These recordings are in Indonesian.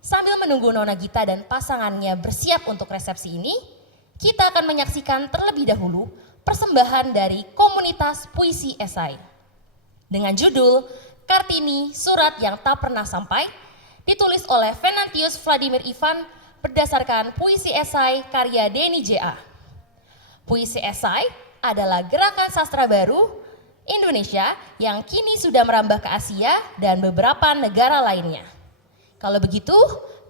Sambil menunggu Nona Gita dan pasangannya bersiap untuk resepsi ini, kita akan menyaksikan terlebih dahulu persembahan dari komunitas puisi esai. Dengan judul Kartini, Surat yang Tak Pernah Sampai, ditulis oleh Venantius Vladimir Ivan berdasarkan puisi esai karya Denny J.A. Puisi esai adalah gerakan sastra baru Indonesia yang kini sudah merambah ke Asia dan beberapa negara lainnya. Kalau begitu,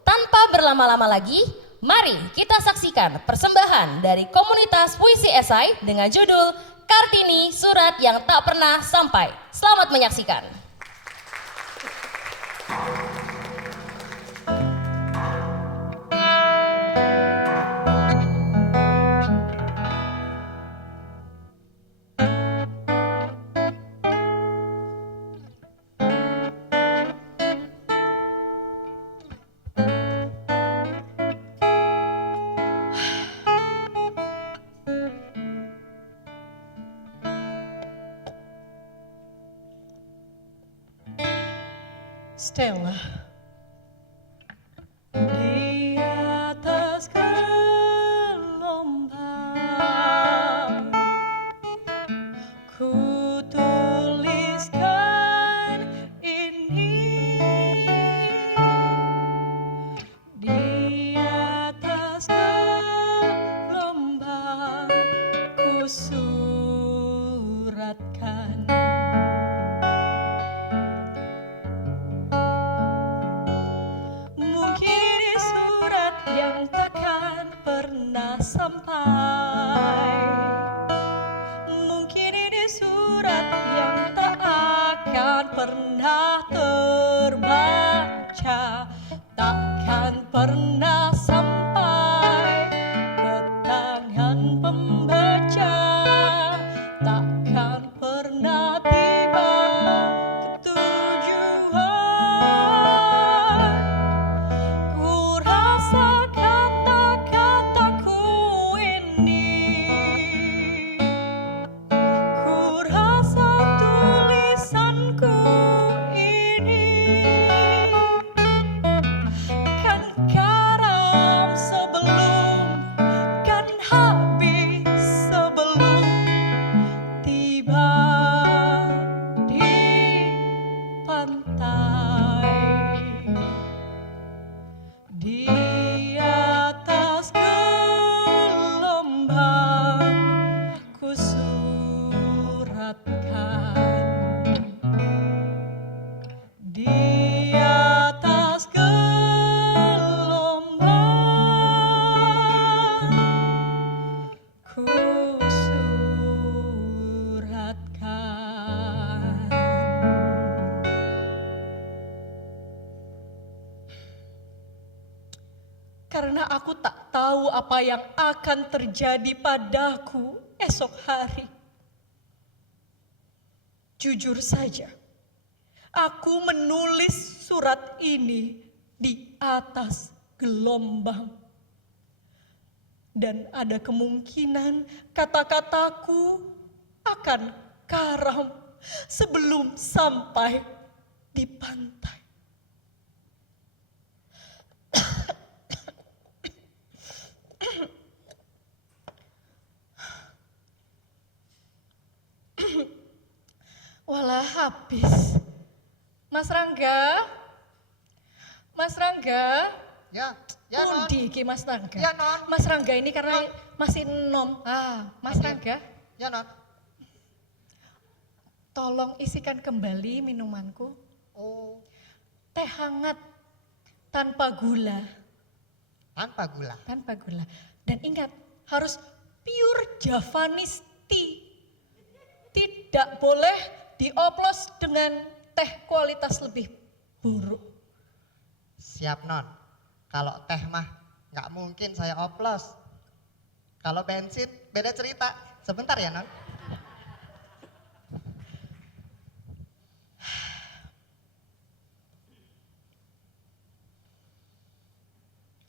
tanpa berlama-lama lagi, mari kita saksikan persembahan dari komunitas puisi esai dengan judul Kartini, Surat yang Tak Pernah Sampai. Selamat menyaksikan. Stella, di atas gelombang ku tuliskan ini, di atas gelombang ku suratkan. Sampai mungkin ini surat yang tak akan pernah terbaca, takkan pernah sampai ke tangan pembaca, takkan pernah tiba ke tujuan. Ku rasa di atas gelombang ku suratkan, di atas gelombang ku suratkan. Karena aku tak tahu apa yang akan terjadi padaku esok hari. Jujur saja, aku menulis surat ini di atas gelombang. Dan ada kemungkinan kata-kataku akan karam sebelum sampai di pantai. Walah habis. Mas Rangga? Mas Rangga? Ya, Non. Pundi iki Mas Rangga? Ya, Non. Mas Rangga ini karena masih enom. Mas Oke. Rangga, Ya, Non. tolong isikan kembali minumanku. Oh, Teh hangat tanpa gula. tanpa gula. Tanpa gula. Dan ingat, harus pure Javanese tea. Tidak boleh dioplos dengan teh kualitas lebih buruk. Siap, Non. Kalau teh mah nggak mungkin saya oplos. Kalau bensin beda cerita. Sebentar ya, Non.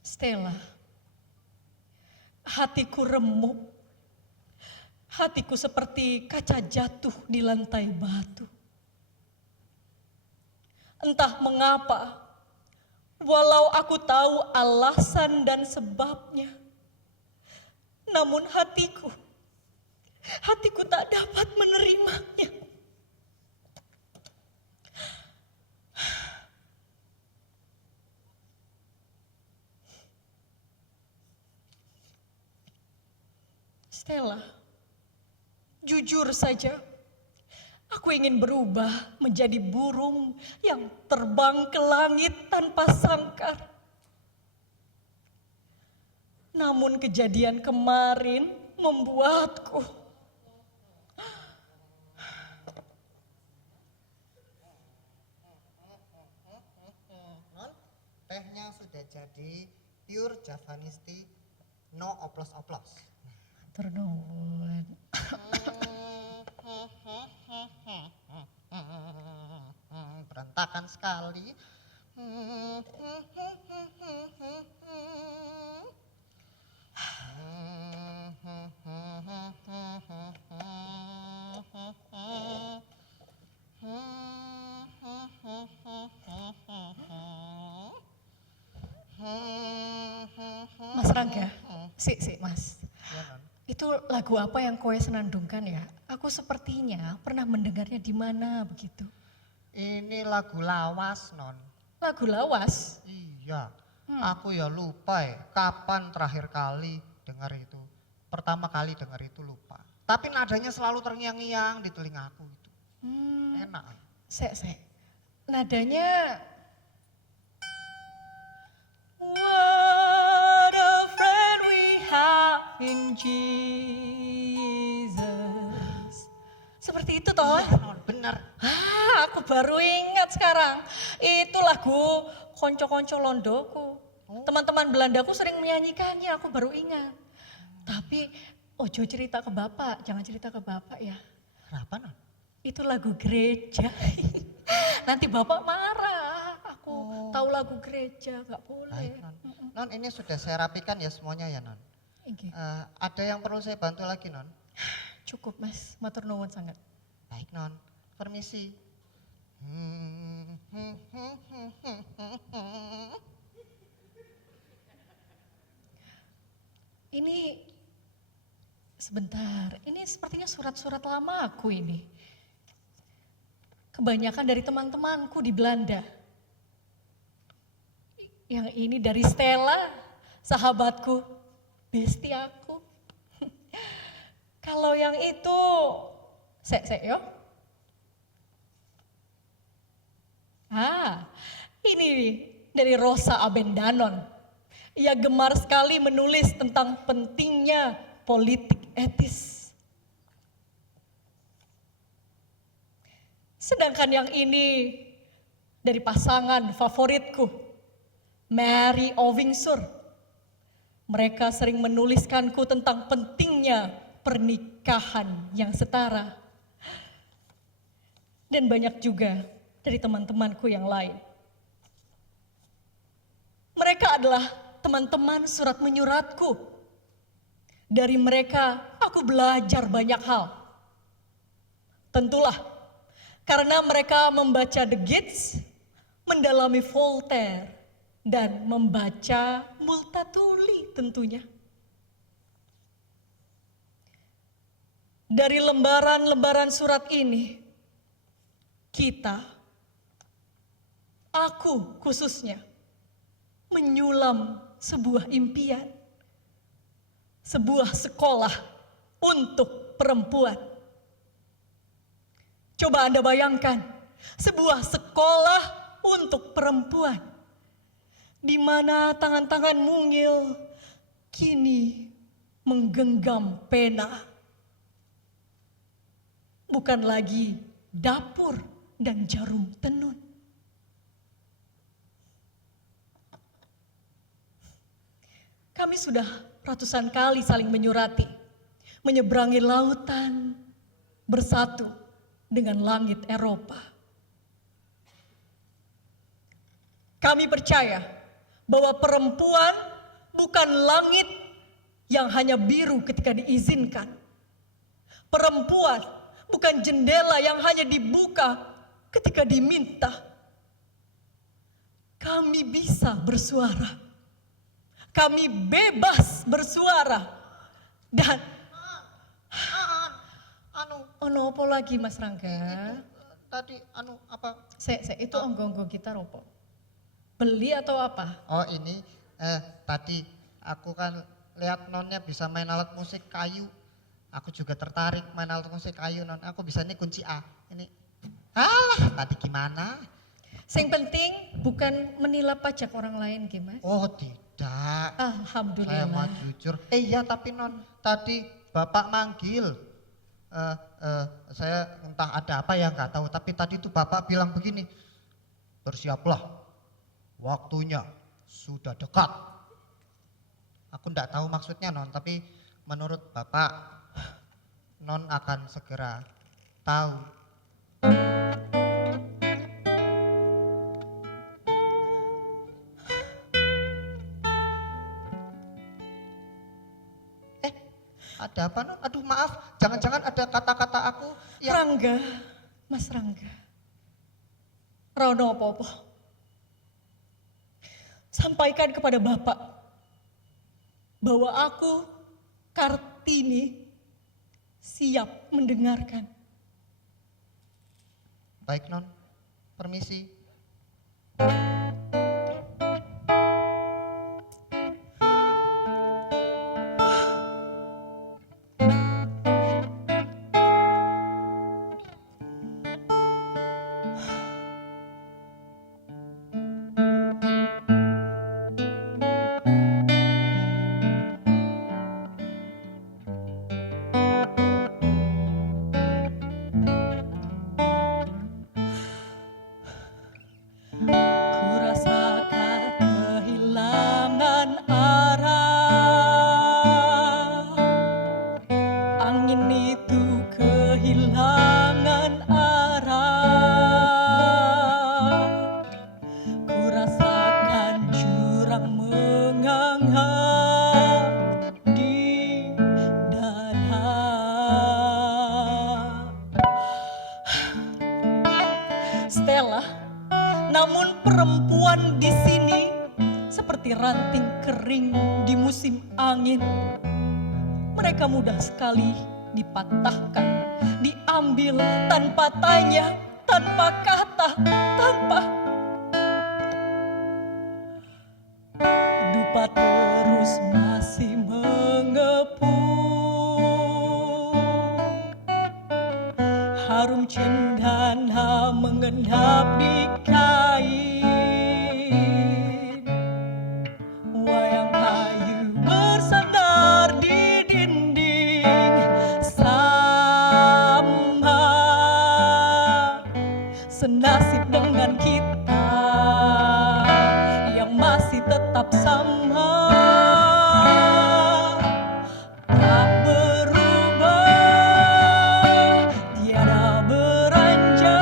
Stella, hatiku remuk. Hatiku seperti kaca jatuh di lantai batu. Entah mengapa, Walau aku tahu alasan dan sebabnya, namun hatiku tak dapat menerimanya. Stella, jujur saja, aku ingin berubah menjadi burung yang terbang ke langit tanpa sangkar. Namun kejadian kemarin membuatku Non, tehnya sudah jadi pure Javanese tea, no oplos-oplos. ternuwun. Berantakan sekali. Mas Rangga, Mas. Ya, Non. Itu lagu apa yang kowe senandungkan ya? Aku sepertinya pernah mendengarnya di mana begitu. Ini lagu lawas, Non. Lagu lawas. Iya, aku ya lupa ya, kapan terakhir kali dengar itu. Pertama kali dengar itu lupa. Tapi nadanya selalu terngiang-ngiang di telingaku itu. Enak. Sek. Nadanya What a friend we have in Jesus. Seperti itu toh? Iya, Non, bener. Aku baru ingat sekarang. Itu lagu konco-konco londoku. Teman-teman Belandaku sering menyanyikannya, aku baru ingat. Tapi ojo cerita ke bapak, jangan cerita ke bapak ya. Kenapa, Non? Itu lagu gereja. Nanti bapak marah. Aku tahu lagu gereja, gak boleh. Baik, Non. Non, ini sudah saya rapikan ya semuanya ya, Non. Oke. Ada yang perlu saya bantu lagi, Non? Cukup mas, matur nuwun sangat. Baik, Non. Permisi. Ini sebentar, ini sepertinya surat-surat lama aku ini. Kebanyakan dari teman-temanku di Belanda. Yang ini dari Stella, sahabatku, bestie aku. Kalau yang itu, sek yo. Ini dari Rosa Abendanon. Ia gemar sekali menulis tentang pentingnya politik etis. Sedangkan yang ini dari pasangan favoritku, Mary Ovingsur. Mereka sering menuliskanku tentang pentingnya pernikahan yang setara. Dan banyak juga dari teman-temanku yang lain. Mereka adalah teman-teman surat menyuratku. Dari mereka aku belajar banyak hal. Tentulah karena mereka membaca The Gits, mendalami Voltaire, dan membaca Multatuli tentunya. Dari lembaran-lembaran surat ini, aku khususnya, menyulam sebuah impian, sebuah sekolah untuk perempuan. Coba Anda bayangkan, sebuah sekolah untuk perempuan, di mana tangan-tangan mungil kini menggenggam pena. Bukan lagi dapur dan jarum tenun. Kami sudah ratusan kali saling menyurati, menyeberangi lautan, bersatu dengan langit Eropa. Kami percaya bahwa perempuan bukan langit yang hanya biru ketika diizinkan. Perempuan bukan jendela yang hanya dibuka ketika diminta. kami bisa bersuara. Kami bebas bersuara. Dan Anu, ono apa lagi Mas Rangga? tadi apa? Itu onggong-onggong gitar apa? Beli atau apa? Oh ini tadi aku kan lihat nonnya bisa main alat musik kayu. Aku juga tertarik main alat musik kayu non. Aku bisa ini kunci A. Ini. Alah, tadi gimana? Yang penting bukan menilap pajak orang lain, Mas. Oh tidak. Saya Alhamdulillah. mau jujur. Iya tapi non tadi bapak manggil. Saya entah ada apa ya nggak tahu. Tapi tadi itu bapak bilang begini. Bersiaplah. Waktunya sudah dekat. Aku enggak tahu maksudnya non. Tapi menurut bapak non akan segera tahu. Ada apa non? Aduh maaf, jangan-jangan ada kata-kata aku yang Rangga, Mas Rangga. Rono apa-apa. Sampaikan kepada Bapak bahwa aku, Kartini, siap mendengarkan. baik non, permisi. Ku rasakan kehilangan arah. Angin itu kehilangan arah. Ku rasakan jurang menghangat di dada. Stella, namun perempuan di sini seperti ranting kering di musim angin. Mereka mudah sekali dipatahkan, diambil tanpa tanya, tanpa kata, tanpa dupa terus masih mengepung. Harum cendana mengendap di kain. Wayang kayu bersandar di dinding sama senasib dengan kita yang masih tetap sama. Tak berubah, tiada beranjak.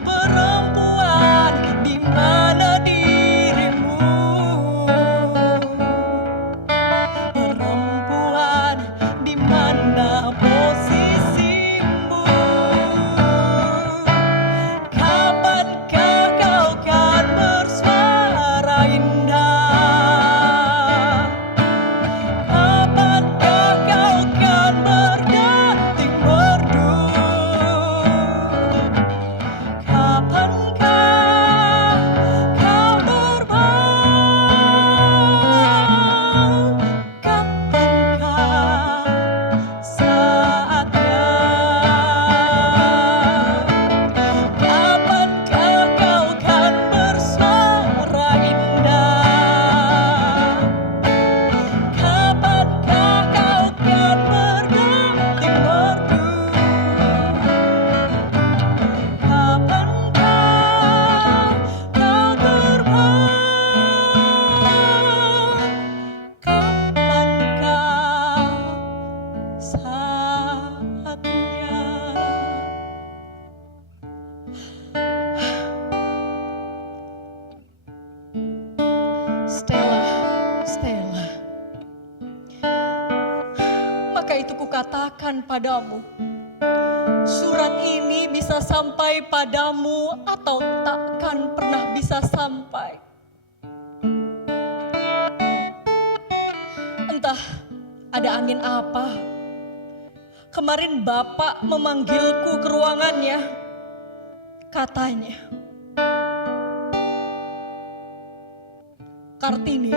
Perempuan, di mana dirimu? Perempuan, di mana posisimu? Kapankah kau kan bersuara indah? Kapankah kau kan berganting merdu? Kapankah kau terbang? Kapankah saatnya? Kapankah kau kan bersuara indah? Kapankah kau kan berganti merdu? Kapankah kau terbang? Kapankah saatnya? Stella, Stella. Maka itu kukatakan padamu, surat ini bisa sampai padamu atau takkan pernah bisa sampai. Entah ada angin apa. Kemarin Bapak memanggilku ke ruangannya. Katanya, Kartini,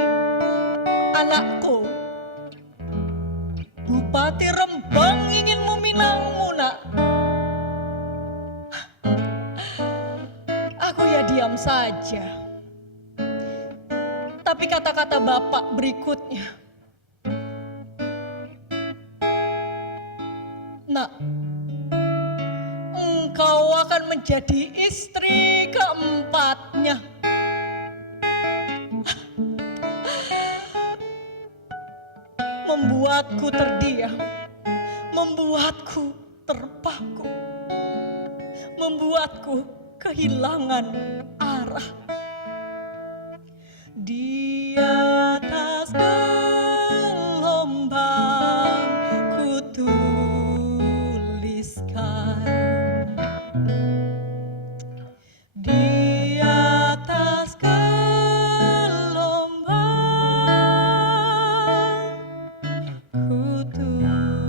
anakku, Bupati Rembang ingin meminangmu, nak. Aku ya diam saja. Tapi kata-kata Bapak berikutnya, nak, engkau akan menjadi istri keempatnya. Membuatku terdiam, membuatku terpaku, membuatku kehilangan arah. Di atas gelombang ku tuliskan, di atas gelombang ku tuliskan.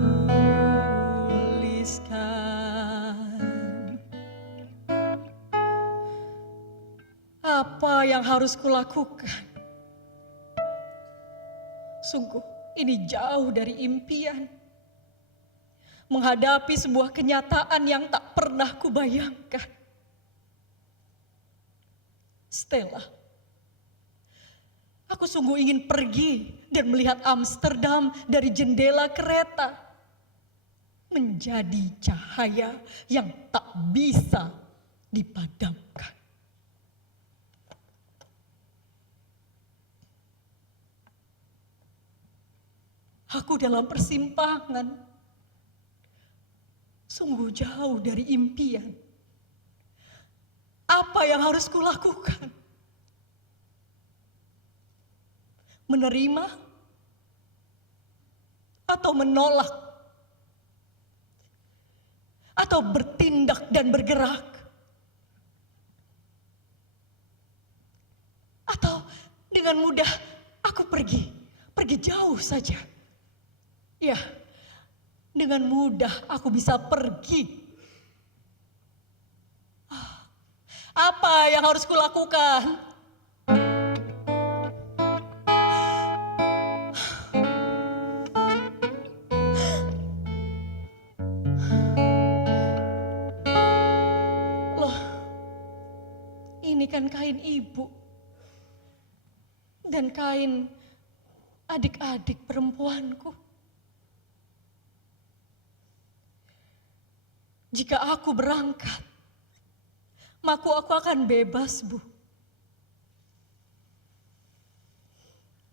Apa yang harus kulakukan? Sungguh ini jauh dari impian. Menghadapi sebuah kenyataan yang tak pernah kubayangkan. Stella, aku sungguh ingin pergi dan melihat Amsterdam dari jendela kereta. Menjadi cahaya yang tak bisa dipadamkan. Aku dalam persimpangan, sungguh jauh dari impian. Apa yang harus kulakukan? Menerima atau menolak? Atau bertindak dan bergerak? Atau dengan mudah aku pergi jauh saja? Ya, dengan mudah aku bisa pergi. Apa yang harus kulakukan? Loh, ini kan kain ibu dan kain adik-adik perempuanku. Jika aku berangkat, maka aku akan bebas, Bu.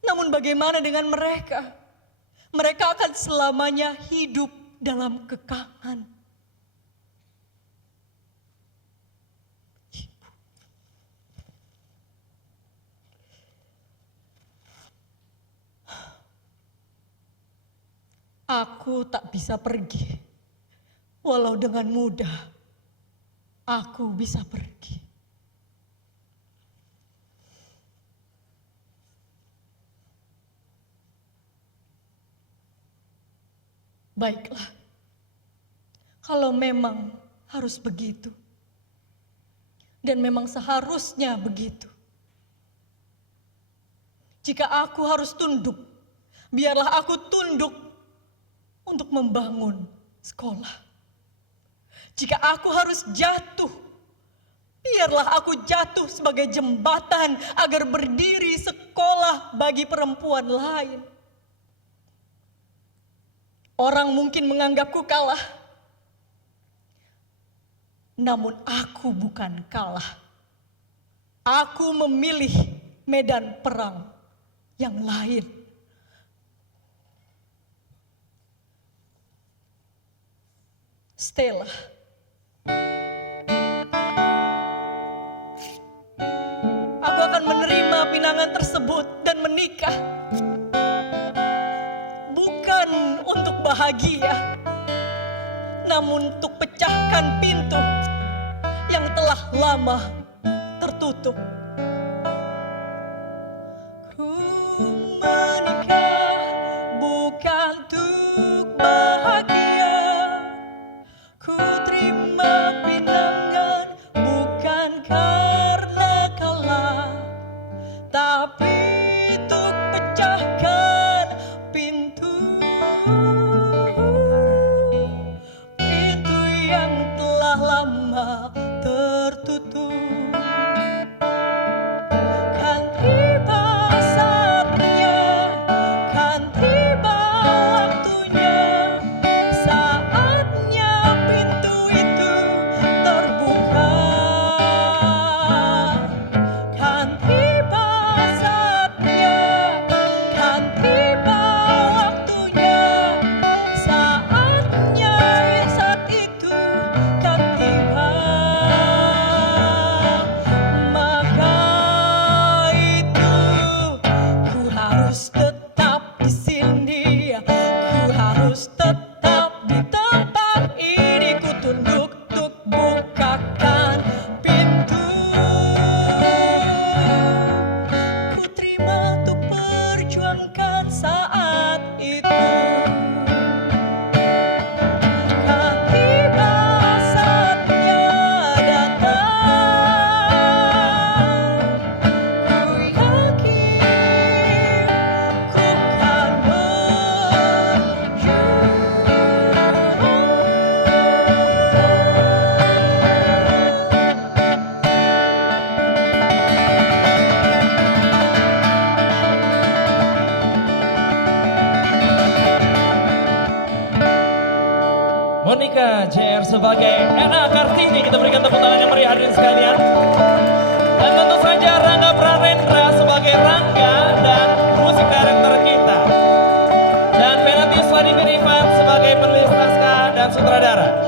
Namun bagaimana dengan mereka? Mereka akan selamanya hidup dalam kekangan. Aku tak bisa pergi. Walau dengan mudah, aku bisa pergi. Baiklah, kalau memang harus begitu, dan memang seharusnya begitu. Jika aku harus tunduk, biarlah aku tunduk untuk membangun sekolah. Jika aku harus jatuh, biarlah aku jatuh sebagai jembatan agar berdiri sekolah bagi perempuan lain. Orang mungkin menganggapku kalah, namun aku bukan kalah. Aku memilih medan perang yang lain. Stella, aku akan menerima pinangan tersebut dan menikah. Bukan untuk bahagia, namun untuk pecahkan pintu yang telah lama tertutup. Ku menikah bukan untuk bahagia, ku terima pinangan bukan karena kalah, tapi untuk pecahkan pintu yang telah lama tertutup. Kan tiba saatnya, kan tiba waktunya, saatnya pintu itu terbuka. Kan tiba saatnya, kan tiba waktunya, saatnya saat itu kan tiba. Maka itu ku harus tetap di sini, ku harus tetap di tempat ini, ku tunduk untuk bukakan pintu. Ku terima untuk perjuangkan saat itu. Kan tiba saatnya datang, ku yakin ku kan menuju. Monica JR sebagai Ena Kartini, kita berikan tepuk tangan yang meriah hadirin sekalian. Dan tentu saja Rangga Pranendra sebagai Rangga dan musik director kita. Dan Penatius Vladimir Ivan sebagai penulis naskah dan sutradara.